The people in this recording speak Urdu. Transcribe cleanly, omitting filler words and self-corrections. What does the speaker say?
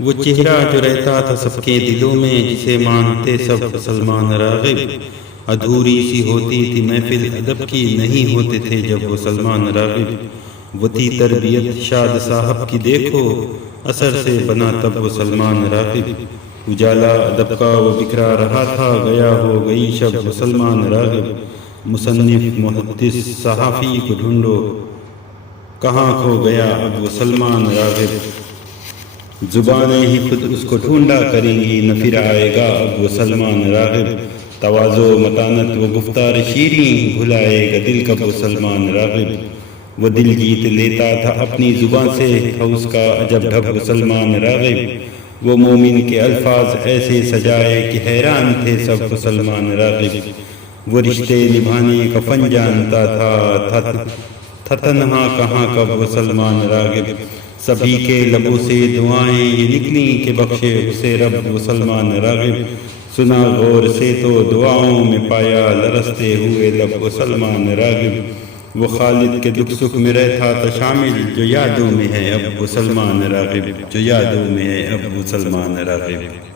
وہ چہرہ جو رہتا تھا سب کے دلوں میں، جسے مانتے سب سلمان راغب۔ ادھوری سی ہوتی تھی محفل ادب کی، نہیں ہوتے تھے جب وہ سلمان راغب۔ وہ تھی تربیت شاد صاحب کی، دیکھو اثر سے بنا تب وہ سلمان راغب۔ اجالا ادب کا وہ بکھرا رہا تھا، گیا ہو گئی شب وہ سلمان راغب۔ مصنف محدث صحافی کو ڈھونڈو، کہاں کھو گیا اب وہ سلمان راغب۔ زبانیں ہی خود اس کو ڈھونڈا کریں گی، نہ پھر آئے گا اب وہ سلمان راغب۔ تواضع متانت وہ گفتار شیریں، بھلائے گا دل کب وہ سلمان راغب۔ وہ دل جیت لیتا تھا اپنی زبان سے، تھا اس کا عجب ڈھب وہ سلمان راغب۔ وہ مومن کے الفاظ ایسے سجائے کہ حیران تھے سب وہ سلمان راغب۔ وہ رشتے نبھانے کا فن جانتا تھا تنہا کہاں کب وہ سلمان راغب۔ سبھی کے لبوں سے دعائیں یہ نکلیں کہ بخشے اسے رب وہ سلمان راغب۔ سنا غور سے تو دعاؤں میں پایا لرزتے ہوئے لب وہ سلمان راغب۔ وہ خالد کے دکھ سکھ میں رہتا تھا شامل، جو یادوں میں ہے اب وہ سلمان راغب، جو یادوں میں ہے اب وہ سلمان راغب۔